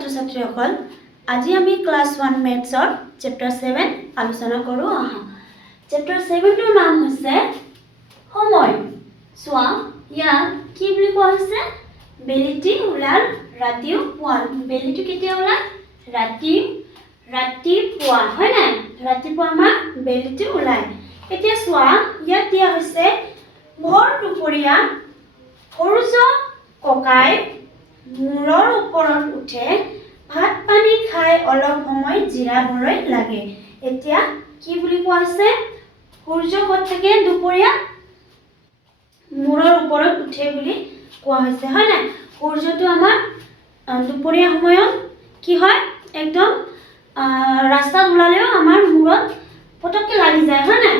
ছাত্ৰ-ছাত্ৰীসকল, আজি আমি ক্লাছ 1 মেথছৰ চেপ্টাৰ 7 আলোচনা কৰোঁ। চেপ্টাৰ 7ৰ নাম হৈছে সময়। চোৱা, ইয়াত কি বুলি কোৱা হৈছে? বেলিটি ওলাল ৰাতিও পুৱা। বেলিটো কেতিয়া ওলায়? ৰাতিপুৱা, হয় নাই? ৰাতিপুৱা আমাৰ বেলিটো ওলায়। এতিয়া চোৱা, ইয়াত দিয়া হৈছে ভৰ দুপৰীয়া সূৰ্য ককাই মূৰৰ ওপৰত উঠে, ভাত পানী খাই অলপ সময় জিৰাবলৈ লাগে। এতিয়া কি বুলি কোৱা হৈছে? সূৰ্য ক'ত থাকে? দুপৰীয়া মূৰৰ ওপৰত উঠে বুলি কোৱা হৈছে, হয় নাই? সূৰ্যটো আমাৰ দুপৰীয়া সময়ত কি হয়? একদম ৰাস্তাত ওলালেও আমাৰ মূৰত পটককৈ লাগি যায়, হয় নাই?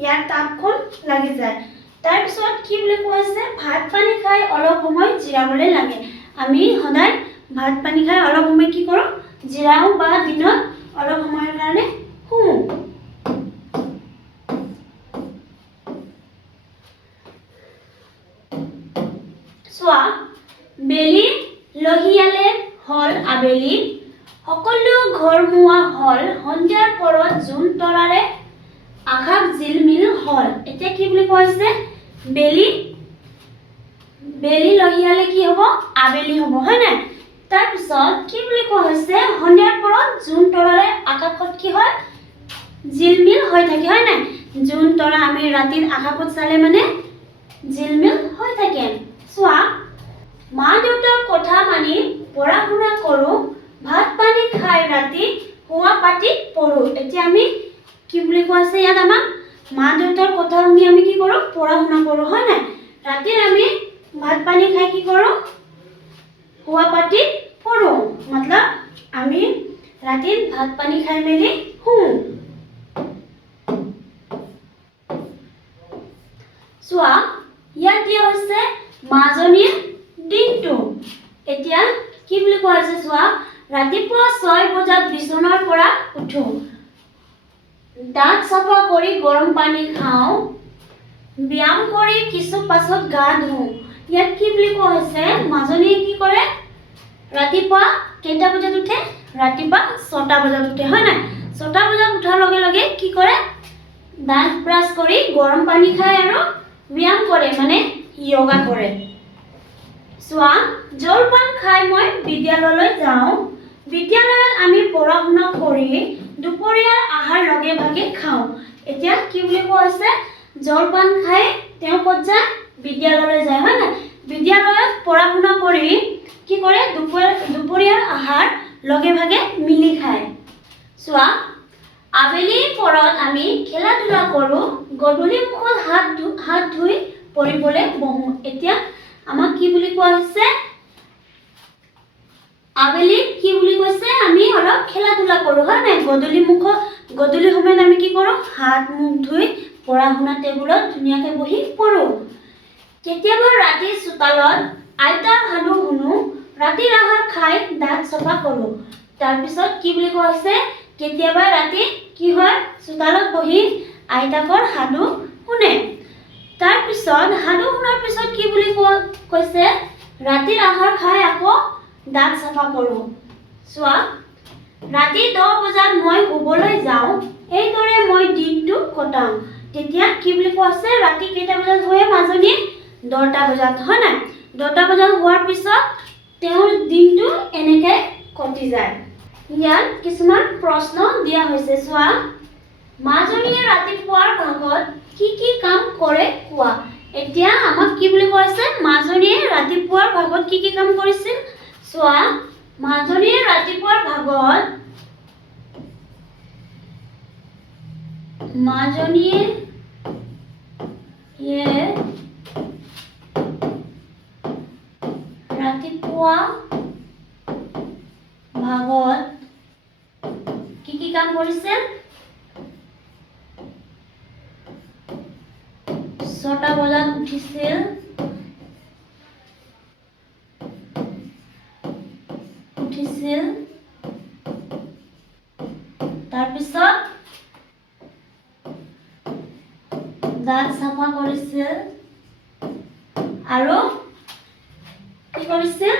ইয়াৰ তাপখন লাগি যায়। তাৰপিছত কি বুলি কোৱা হৈছে? ভাত পানী খাই অলপ সময় জিৰাবলৈ লাগে। আমি সদায় ভাত পানী খাই অলপ সময় কি কৰোঁ? জিৰাওঁ বা দিনত অলপ সময়ৰ কাৰণে শুওঁ। চোৱা, বেলি লহিয়ালে হ'ল আবেলি, সকলো ঘৰমুৱা হ'ল, সন্ধিয়াৰ পৰত জোন তৰাৰে আকাশ জিলমিল হ'ল। এতিয়া কি বুলি কোৱা হৈছে? বেলি লহিয়ালে কি হ'ব? আবেলি হ'ব, হয় নাই? তাৰপিছত কি বুলি কোৱা হৈছে? সন্ধিয়াৰ পৰত জোন তৰাৰে আকাশত কি হয়? জিলমিল হৈ থাকে, হয় নাই? জোন তৰা আমি ৰাতিৰ আকাশত চালে মানে জিলমিল হৈ থাকে। চোৱা, মা দেউতাৰ কথা মানি পঢ়া শুনা কৰোঁ, ভাত পানী খাই ৰাতি শোৱা পাটিত পঢ়োঁ। এতিয়া আমি কি বুলি কোৱা আছে? ইয়াত আমাক মা দেউতাৰ কথা শুনি আমি কি কৰোঁ? পঢ়া শুনা কৰোঁ, হয় নাই? ৰাতিৰ আমি ভাত পানী খাই কি কৰোঁ? শোৱা পাটিত পঢ়োঁ। মতলব আমি ৰাতিত ভাত পানী খাই মেলি শুওঁ। চোৱা, ইয়াত দিয়া হৈছে মাজনীৰ দিনটো। এতিয়া কি বুলি কোৱা হৈছে? চোৱা, ৰাতিপুৱা 6 বজাত বিচনাৰ পৰা উঠো, দাঁত চাফা কৰি গৰম পানী খাওঁ, ব্যায়াম কৰি কিছু পাছত গা ধুওঁ। ইয়াত কি বুলি কোৱা হৈছে? মাজনীয়ে কি কৰে? ৰাতিপুৱা কেইটা বজাত উঠে? ৰাতিপুৱা 6টা বজাত উঠে, হয় নাই? 6টা বজাত উঠাৰ লগে লগে কি কৰে? দাঁত ব্ৰাছ কৰি গৰম পানী খায় আৰু ব্যায়াম কৰে, মানে য়োগা কৰে। চোৱা, জলপান খাই মই বিদ্যালয়লৈ যাওঁ, বিদ্যালয়ত আমি পঢ়া শুনা কৰি দুপৰীয়াৰ আহাৰ লগে ভাগে খাওঁ। এতিয়া কি বুলি কোৱা হৈছে? জলপান খাই তেওঁ ক'ত যায়? বিদ্যালয়লৈ যায়, হয় নাই? বিদ্যালয়ত পঢ়া শুনা কৰি কি কৰে? দুপৰীয়াৰ আহাৰ লগে ভাগে মিলি খায়। চোৱা, আবেলি পৰত আমি খেলা ধূলা কৰোঁ, গধূলি মুখত হাত ধুই পঢ়িবলৈ বহোঁ। এতিয়া আমাক কি বুলি কোৱা হৈছে? আবেলি কি বুলি কৈছে? আমি অলপ খেলা ধূলা কৰোঁ, হয় নাই? গধূলি সময়ত আমি কি কৰোঁ? হাত মুখ ধুই পঢ়া শুনা টেবুলত ধুনীয়াকৈ বহি পঢ়োঁ। কেতিয়াবা ৰাতি চোতালত আইতাৰ সাধু শুনো, ৰাতিৰ আহাৰ খাই দাঁত চাফা কৰোঁ। তাৰপিছত কি বুলি কোৱা হৈছে? কেতিয়াবা ৰাতি কি হয়? চোতালত বহি আইতাকৰ সাধু শুনে। তাৰপিছত সাধু শুনাৰ পিছত কি বুলি কৈছে? ৰাতিৰ আহাৰ খাই আকৌ দাঁত চাফা কৰোঁ। চোৱা, ৰাতি 10 বজাত মই শুবলৈ যাওঁ, এইদৰে মই দিনটো কটাওঁ। তেতিয়া কি বুলি কোৱা আছে? ৰাতি কেইটা বজাত শুৱে মাজনী? 10টা বজাত, হয় নাই? 10টা বজাত হোৱাৰ পিছত তেওঁৰ দিনটো এনেকৈ কটি যায়। ইয়াত কিছুমান প্ৰশ্ন দিয়া হৈছে। চোৱা, মাজনীয়ে ৰাতিপুৱাৰ ভাগত কি কাম কৰে কোৱা। এতিয়া আমাক কি বুলি কোৱা আছে? মাজনীয়ে ৰাতিপুৱাৰ ভাগত কি কাম কৰিছিল? চোৱা, মাজনীয়ে ৰাতিপুৱাৰ ভাগত কি কাম কৰিছিল? 6টা বজাত উঠিছিল, তাৰপিছত দাঁত চাফা কৰিছিল আৰু কি কৰিছিল?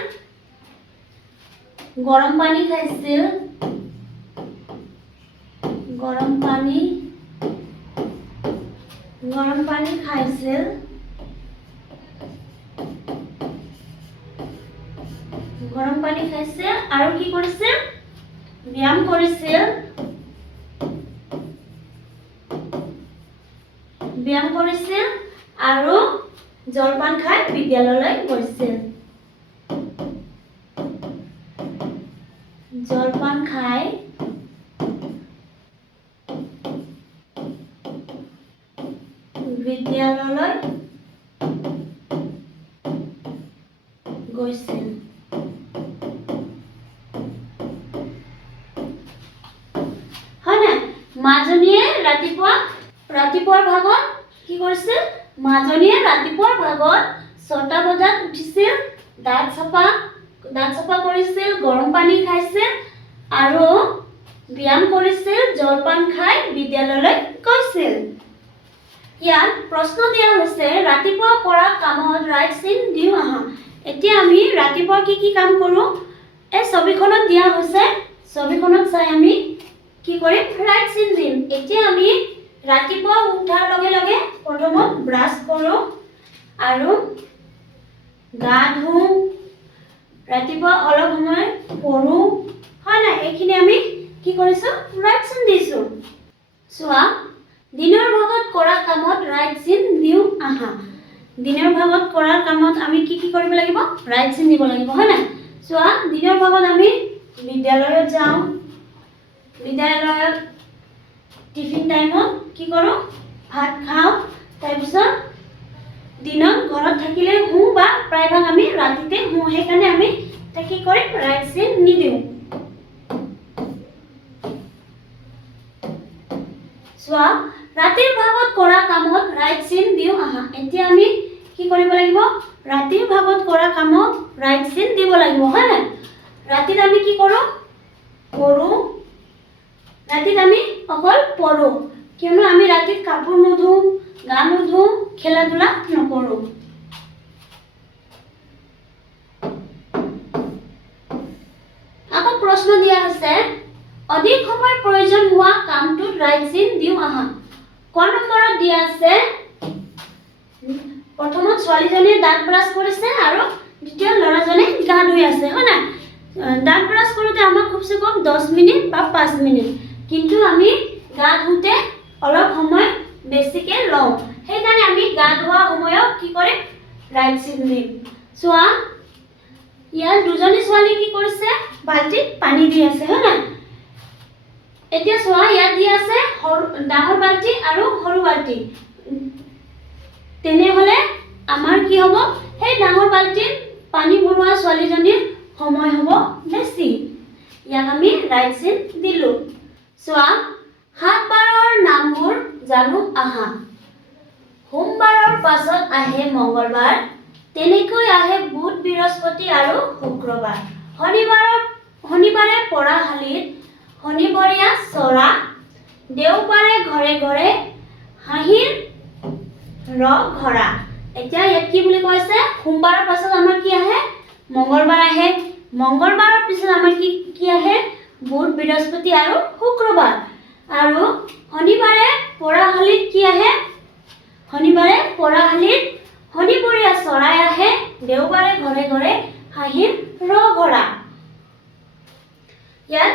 গৰম পানী খাইছিল গৰম পানী খাইছিল আৰু কি কৰিছিল ব্যায়াম কৰিছিল আৰু জলপান খাই বিদ্যালয়লৈ গৈছিল জলপান খাই বিদ্যালয়লৈ গৈছিল হয় না মাজনীয়ে ৰাতিপুৱাৰ ভাগত কি কৰিছিল মাজনীয়ে ৰাতিপুৱাৰ ভাগত 6টা বজাত উঠিছিল দাঁত চাফা কৰিছিল গৰম পানী খাইছিল আৰু ব্যায়াম কৰিছিল জলপান খাই বিদ্যালয়লৈ গৈছিল ইয়াত প্ৰশ্ন দিয়া হৈছে ৰাতিপুৱা কৰা কামত ৰাইট চিন দিও আহা এতিয়া আমি ৰাতিপুৱা কি কাম কৰো এই ছবিখনত দিয়া হৈছে ছবিখনত চাই আমি কি কৰিম ৰাইট চিন দিম এতিয়া আমি ৰাতিপুৱা উঠাৰ লগে লগে প্ৰথমত ব্ৰাছ কৰো আৰু গা ধুও ৰাতিপুৱা অলপ সময় পঢ়ো হয় না এইখিনি আমি কি কৰিছো ৰাইট চিন দিছো চোৱা দিনৰ ভাগত কৰা কামত ৰাইট চিন দিও আহা দিনৰ ভাগত কৰা কামত আমি কি কৰিব লাগিব ৰাইট চিন দিব লাগিব হয় না চোৱা দিনৰ ভাগত আমি বিদ্যালয়ত যাওঁ বিদ্যালয়ত টিফিন টাইমত কি কৰো ভাত খাওঁ তাৰপিছত দিনত ঘৰত থাকিলে হু বা প্ৰায়ভাগ আমি ৰাতিতে হু সেইকাৰণে আমি কি কৰিম ৰাইট চিন নিদিওঁ চোৱা ৰাতিৰ ভাগত কৰা কামত ৰাইট চিন দিও আহা এতিয়া আমি কি কৰিব লাগিব ৰাতিৰ ভাগত কৰা কামত ৰাইট চিন দিব লাগিব হয় না ৰাতিত আমি কি কৰো পঢ়ো ৰাতিত আমি অকল পঢ়ো কিয়নো আমি ৰাতিত কাপোৰ নুধো গা নুধো খেলা ধূলা নকৰো আকৌ প্ৰশ্ন দিয়া হৈছে অধিক সময় প্ৰয়োজন হোৱা কামটোত ৰাইট চিন দিও আহা ক নম্বৰত দিয়া আছে প্ৰথমত ছোৱালীজনীয়ে দাঁত ব্ৰাছ কৰিছে আৰু দ্বিতীয় ল'ৰাজনে গা ধুই আছে হয় না দাঁত ব্ৰাছ কৰোঁতে আমাক খুবসে কম 10 মিনিট বা 5 মিনিট কিন্তু আমি গা ধুতে অলপ সময় বেছিকে লওঁ সেইকাৰণে আমি গা ধোৱা সময়ত কি কৰিম ৰাইট চিন দিম চোৱা ইয়াত দুজনী ছোৱালী কি কৰিছে বাল্টিত পানী দি আছে হয় না এতিয়া চোৱা ইয়াত দি আছে ডাঙৰ বাল্টি আৰু সৰু বাল্টি তেনেহলে আমাৰ কি হ'ব সেই ডাঙৰ বাল্টিত পানী ভৰোৱা ছোৱালীজনীৰ সময় হ'ব বেছি ইয়াক আমি ৰাইট চিন দিলো চোৱা 7 বাৰৰ নামবোৰ জানো আহা সোমবাৰৰ পাছত আহে মঙ্গলবাৰ তেনেকৈ আহে বুধ বৃহস্পতি আৰু শুক্ৰবাৰ শনিবাৰে পঢ়াশালীত শনিবৰীয়া চৰা দেওবাৰে ঘৰে ঘৰে হাঁহিৰ ঘৰা এতিয়া ইয়াত কি বুলি কৈছে সোমবাৰৰ পাছত আমাৰ কি আহে মঙ্গলবাৰ আহে মঙ্গলবাৰৰ পিছত আমাৰ কি আহে বুধ বৃহস্পতি আৰু শুক্ৰবাৰ আৰু শনিবাৰে পঢ়াশালীত কি আহে শনিবাৰে পঢ়াশালীত শনিবৰীয়া চৰাই আহে দেওবাৰে ঘৰে ঘৰে হাঁহিৰ ঘৰা ইয়াত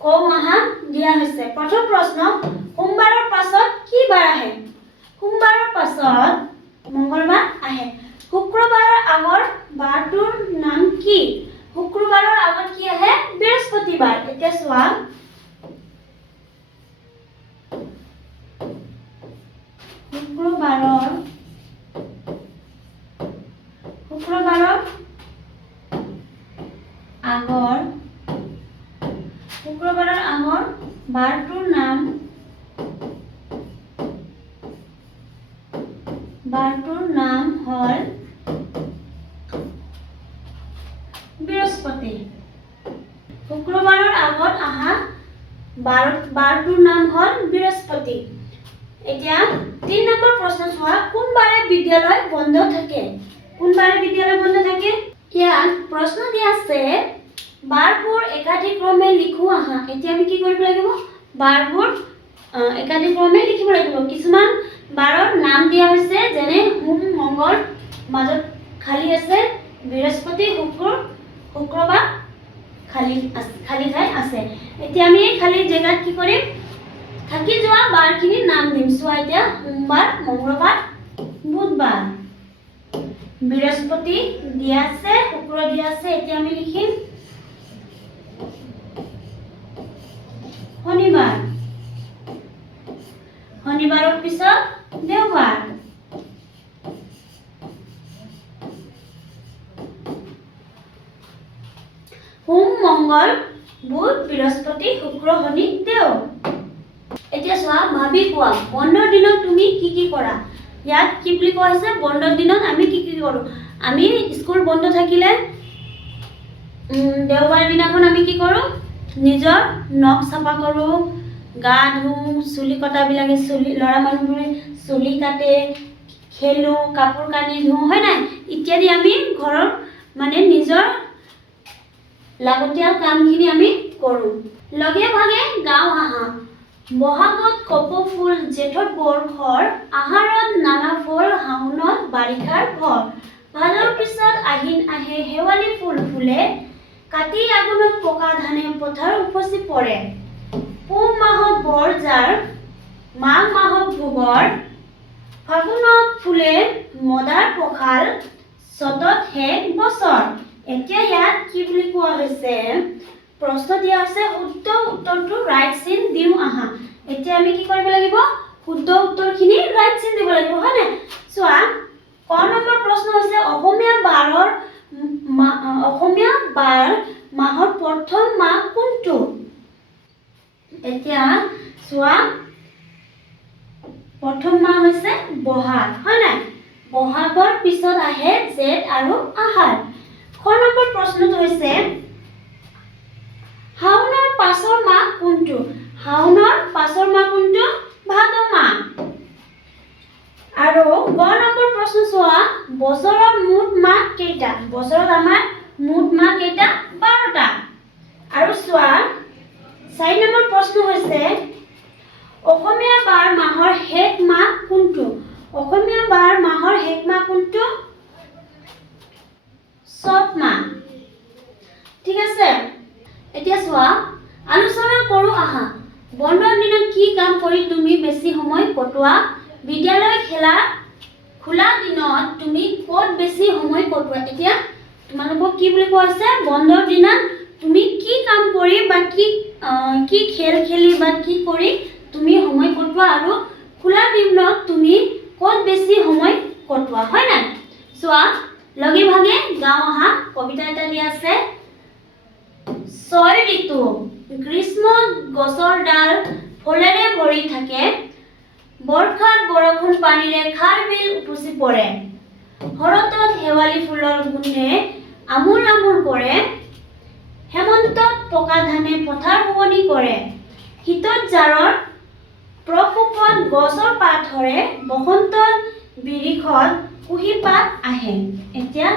কম আহা দিয়া হৈছে প্ৰথম প্ৰশ্ন সোমবাৰৰ পাছত কি বাৰ আহে সোমবাৰৰ পাছত মঙ্গলবাৰ আহে শুক্ৰবাৰৰ আগৰ বাৰটোৰ নাম কি শুক্ৰবাৰৰ আগত কি আহে বৃহস্পতিবাৰ এতিয়া চোৱা শুক্ৰবাৰৰ আগৰ বাৰটোৰ নাম হ'ল বৃহস্পতি শুক্ৰবাৰৰ আগত আহা বাৰটোৰ নাম হ'ল বৃহস্পতি এতিয়া 3 নম্বৰ প্ৰশ্ন চোৱা কোনবাৰে বিদ্যালয় বন্ধ থাকে ইয়াত প্ৰশ্ন দিয়া আছে বাৰবোৰ একাধিক্ৰমে লিখো আহা। এতিয়া আমি কি কৰিব লাগিব? বাৰবোৰ একাধিক্ৰমে লিখিব লাগিব। কিছুমান বাৰৰ নাম দিয়া হৈছে, যেনে সোম, মংগল, মাজত খালী আছে, বৃহস্পতি, শুক্ৰবাৰ খালী ঠাই আছে। এতিয়া আমি এই খালী জেগাত কি কৰিম? থাকি যোৱা বাৰখিনিৰ নাম দিম। চোৱা এতিয়া সোমবাৰ, মঙ্গলবাৰ, বুধবাৰ, বৃহস্পতি দিয়া আছে, শুক্ৰ দিয়া আছে। এতিয়া আমি লিখিম শনিবাৰ। শনিবাৰৰ পিছত দেওবাৰ। সোম, মঙ্গল, বুধ, বৃহস্পতি, শুক্ৰ, শনি, দেও। এতিয়া চোৱা, ভাবি কোৱা, বন্ধৰ দিনত তুমি কি কি কৰা? ইয়াত কি বুলি কোৱা হৈছে? বন্ধৰ দিনত আমি কি কি কৰোঁ? আমি স্কুল বন্ধ থাকিলে দেওবাৰ দিনাখন আমি কি কৰোঁ? নিজৰ নখ চাফা কৰোঁ, গা ধুওঁ, চুলি কটাবিলাকে ল'ৰা মানুহবোৰে চুলি কাটে, খেলোঁ, কাপোৰ কানি ধুওঁ, হয় নাই? ইত্যাদি আমি ঘৰৰ মানে নিজৰ লাগতিয়াল কামখিনি আমি কৰোঁ। লগে ভাগে গাঁও আহা। বহাগত কপৌ ফুল, জেঠত বৰ্ষৰ, আহাৰত নানা ফল, শাওণত বাৰিষাৰ ভৰ, ভাদৰ পিছত আহিন আহে, শেৱালি ফুল ফুলে, কাতি আঘোণত পকা ধানে পথাৰ উপচি পৰে, পুহ মাহত বৰজাৰ, মাঘ মাহত ভোগৰ, ফাগুনত ফুলে মদাৰ পখাল, চতত শেষ বছৰ। এতিয়া ইয়াত কি বুলি কোৱা হৈছে? প্ৰশ্ন দিয়া আছে, শুদ্ধ উত্তৰটো ৰাইট চিন দিওঁ আহা। এতিয়া আমি কি কৰিব লাগিব? শুদ্ধ উত্তৰখিনি ৰাইট চিন দিব লাগিব, হয় নাই? চোৱা, ক নম্বৰ প্ৰশ্ন হৈছে, অসমীয়া বাৰ মাহৰ প্ৰথম মাহ কোনটো? এতিয়া চোৱা, প্ৰথম মাহ হৈছে বহাগ, হয় নাই? বহাগৰ পিছত আহে জেঠ আৰু আহাৰ। খ নম্বৰ প্ৰশ্নটো হৈছে, শাওণৰ পাছৰ মাহ কোনটো? শাওণৰ পাছৰ মাহ কোনটো? ভাদ মাহ। আৰু গ নম্বৰ প্ৰশ্ন চোৱা, বছৰৰ মুঠ মাহ কেইটা? বছৰত আমাৰ মুঠ মাহ কেইটা? 12টা। আৰু চোৱা, 4 নম্বৰ প্ৰশ্ন হৈছে, অসমীয়া বাৰ মাহৰ শেষ মাহ কোনটো? অসমীয়া বাৰ মাহৰ শেষ মাহ কোনটো? চত মাহ। ঠিক আছে? এতিয়া চোৱা, আলোচনা কৰো আহা। বন্ধৰ দিনত কি কাম কৰি তুমি বেছি সময় কটোৱা? বিদ্যালয় খোলা দিনত তুমি ক'ত বেছি সময় কটোৱা? এতিয়া তোমালোকক কি বুলি কোৱা হৈছে? বন্ধৰ দিনত তুমি কি কাম কৰি বা কি খেল খেলি বা কি কৰি তুমি সময় কটোৱা, আৰু খোলা দিনত তুমি ক'ত বেছি সময় কটোৱা, হয় নাই? চোৱা, লগে ভাগে গাঁও আহা। কবিতা এটা দিয়া আছে, 6 ঋতু। গ্ৰীষ্মত গছৰ ডাল ফলেৰে ভৰি থাকে, বৰ্ষাত বৰষুণ পানীৰে খাল বিল উপচি পৰে, শৰতত শেৱালি ফুলৰ গোন্ধে আমোল আমোল কৰে, হেমন্তত পকা ধানে পথাৰ শুৱনি কৰে, শীতত জাৰৰ প্ৰকোপত গছৰ পাত সৰে, বসন্তত বিৰিখত কুঁহিপাত আহে। এতিয়া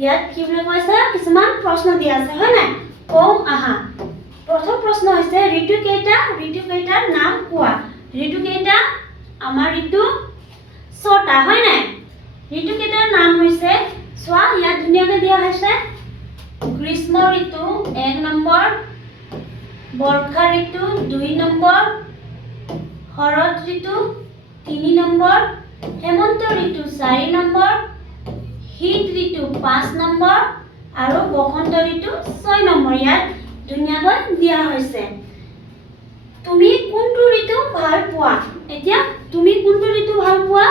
ইয়াত কি বুলি কৈছে? কিছুমান প্ৰশ্ন দিয়া আছে, হয় নাই? কওঁ আহা। প্ৰথম প্ৰশ্ন হৈছে, ঋতু কেইটা? ঋতু কেইটাৰ নাম কোৱা? ঋতু কেইটা? আমাৰ ঋতু 6টা, হয় নাই? ঋতু কেইটাৰ নাম হৈছে, চোৱা, ইয়াত ধুনীয়াকৈ দিয়া হৈছে, গ্ৰীষ্ম ঋতু 1 নম্বৰ, বৰ্ষা ঋতু 2 নম্বৰ, শৰৎ ঋতু 3 নম্বৰ, হেমন্ত ঋতু 4 নম্বৰ, শীত ঋতু 5 নম্বৰ, আৰু বসন্ত ঋতু 6 নম্বৰ। ইয়াত ধুনীয়াকৈ দিয়া হৈছে। তুমি কোনটো ঋতু ভাল পোৱা? এতিয়া তুমি কোনটো ঋতু ভাল পোৱা?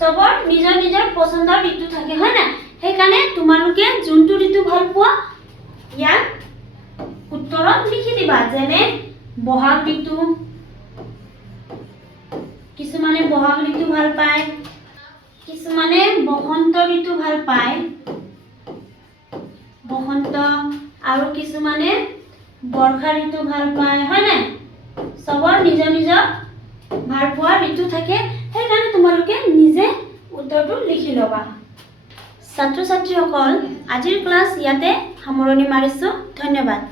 সবৰ নিজৰ নিজৰ পছন্দৰ ঋতু থাকে, হয় নাই? সেইকাৰণে তোমালোকে যোনটো ঋতু ভাল পোৱা ইয়াত উত্তৰত লিখি দিবা। যেনে বহাগ ঋতু, কিছুমানে বহাগ ঋতু ভাল পায়, কিছুমানে বসন্ত ঋতু ভাল পায়, বসন্ত, আৰু কিছুমানে বৰ্ষা ঋতু ভাল পায়, হয় নাই? সবৰ নিজৰ নিজৰ ভাল পোৱা ঋতু থাকে, সেইকাৰণে তোমালোকে নিজে উত্তৰটো লিখি ল'বা। ছাত্ৰ ছাত্ৰীসকল আজিৰ ক্লাছ ইয়াতে সামৰণি মাৰিছোঁ ধন্যবাদ